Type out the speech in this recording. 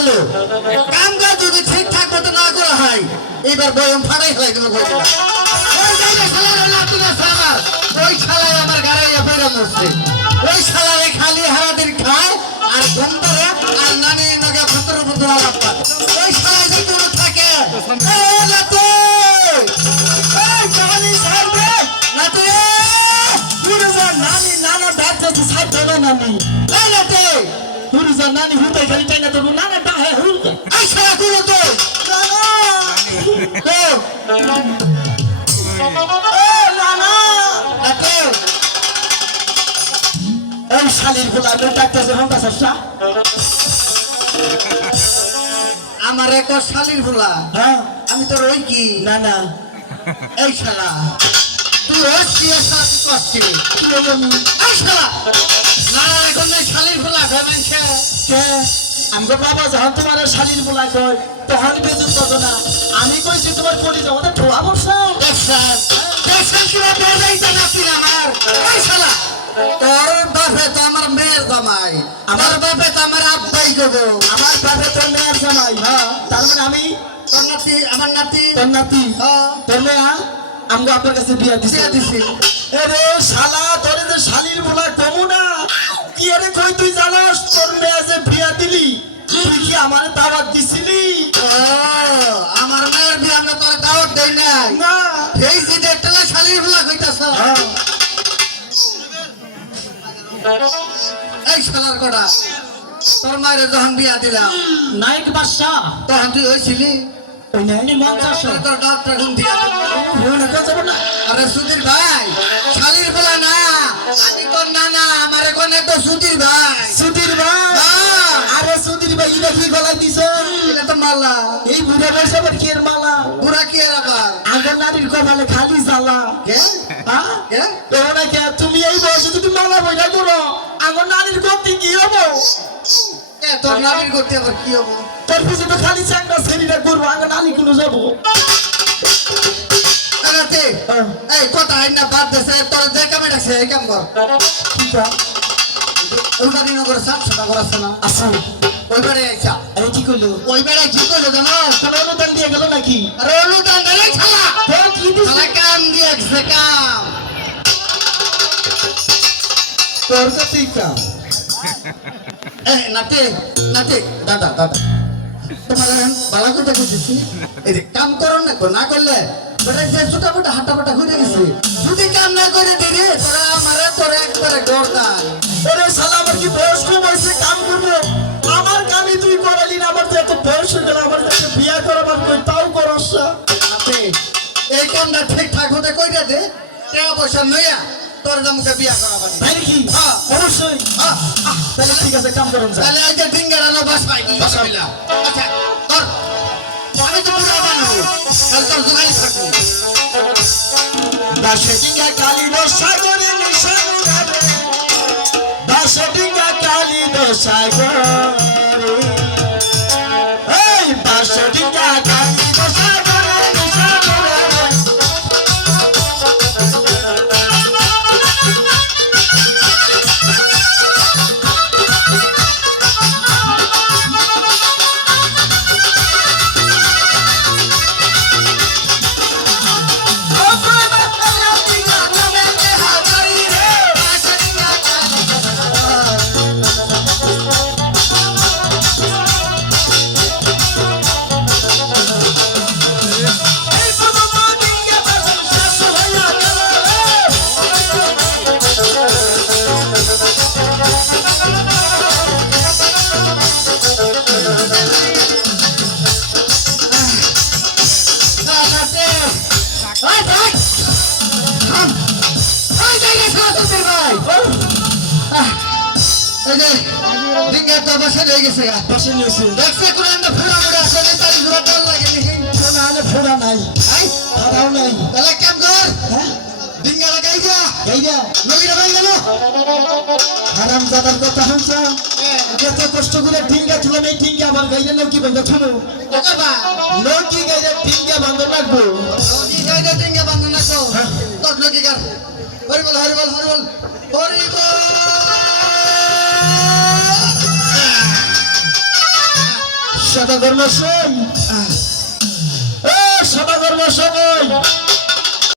ভালো কাম কাজ যদি ঠিকঠাক মতো না করা হয় এবার বয়ম ফাড়াই হয় তুমি বলি ওই জায়গা শালার নাতি না শালার ওই শালায় আমার গাড়াইয়া পড়ে মরছে ওই শালারে খালি হারাদিন খায় আর ঘুমটারে আর নানি নগা ভেতর ভেতর আলাপ পায় ওই শালায় যে কোনো থাকে এই নাতি এই জানি সারবে নাতি গুরুজন নানি নানা ডাকতে সারবে না নানি এই নাতি গুরুজন নানি হুতে খালি টাইনা তো নানা ডাহে হুল এই শালা গুরু তো আমার এক শালির ভোলা আমি তোর ওই কি না না এই শালা তুই আসছিলি এই শালা না এখন শালির ভোলা আমার বাবা যখন তোমার শালির বলা কয় তখন বেতন তত না আমি কইছি তোমার কলি যাবো তো ঠোয়া বসা তোর বাপে তো আমার মেয়ের জামাই আমার বাপে তো আমার আব্বাই গো আমার বাপে তোর মেয়ের জামাই তার মানে আমি তোর নাতি আমার নাতি তোর নাতি তোর মেয়া আমগো আপনার কাছে বিয়া দিছি এরে শালা তোর যে শালির বলা কমু না কি আরে কই তুই জানাস তোর মেয়ে যে বিয়া দিলি তুই কি আমার দাওয়াত দিছিলি আমার মেয়ের বিয়া আমি তোর দাওয়াত দেই নাই না এই যে দেখতলা শালির বলা কইতাছ এই শালার কোডা তোর মায়ের যখন বিয়া দিলাম নাইক বাদশা তখন তুই হইছিলি ওই নাই মঞ্চাশ তোর ডক্টর গুন দিয়া ফোন করছ না আরে সুধীর ভাই শালির বলা না আমি তোর নানা আমারে কোনে তো সুধীর ভাই আরে সুধীর ভাই এটা কি গলায় দিছ এটা তো মালা এই বুড়া বয়সে আবার কি এর মালা বুড়া কি এর আবার আগের নারীর কপালে খালি জ্বালা কে কে তোরা কে তুমি এই বয়সে যদি মালা বইনা করো আগের নারীর গতি কি হবো এ তোর নারীর গতি আবার কি হবো তোর পিছে তো খালি চাঙ্গা ছেলেটা করবো আগের নারী কোনো যাবো আরে এই কথা আইনা বাদ দেছে তোর যে কামে রাখছে এই কাম কর ঠিক আছে ওইটা দিন করে সাত সাত করে আছে না আছে ওইবারে আইছা আরে কি কইলো ওইবারে কি কইলো জানো তোর অনুদান দিয়ে গেল নাকি আরে অনুদান দেই খালা তোর কি দিছ খালা কাম দিয়েছে কাম তোর তো ঠিক কাম এই নাতে নাতে দাদা দাদা তোমার ভালো কথা কইছি এই যে কাম করো না করলে তোরা যে ছোট ছোট হাঁটা পাটা ঘুরে গেছে যদি কাম না করে দিরে তোরা আমারে তোরা একবারে ডরদান ওরে শালা আমার কি বয়স কম হইছে কাম করব আমার কামই তুই করালি না আমার তো এত বয়স হয়ে গেল আমার কাছে বিয়া করাবার কই তাও করছ আপনি এই কামটা ঠিকঠাক হতে কইরা দে টাকা পয়সা নইয়া তোর জামুকে বিয়া করাবানি তাই কি হ্যাঁ অবশ্যই তাহলে ঠিক আছে কাম করুন তাহলে আজ ডিঙ্গারা না বাস পাই বাসা মিলা আচ্ছা তোর আমি তো বুড়া বানাবো কাল তোর জোগাড়ি থাকবো দাসে ডিঙ্গা কালি সাগরে নিশানুরে দাসে ডিঙ্গা কালি সাগরে এই দাসে ডিঙ্গা কালি সাগরে নিশানুরে ফোড়া নাই ফাড়াও নাই তাহলে কেম কর ডিঙ্গা লাগাই যা গাইয়া নগিরা ভাই গেল হারাম জাদার কথা হচ্ছে এত কষ্ট করে ডিঙ্গা তুলে নেই ডিঙ্গা আবার গাইয়া নকি বন্ধ থুলো ওকাবা নকি গাইয়া ডিঙ্গা বন্ধ রাখবো নকি গাইয়া ডিঙ্গা বন্ধ রাখো তোর নকি কর হরি বল হরি বল হরি বল হরি বল সদাগর মশাই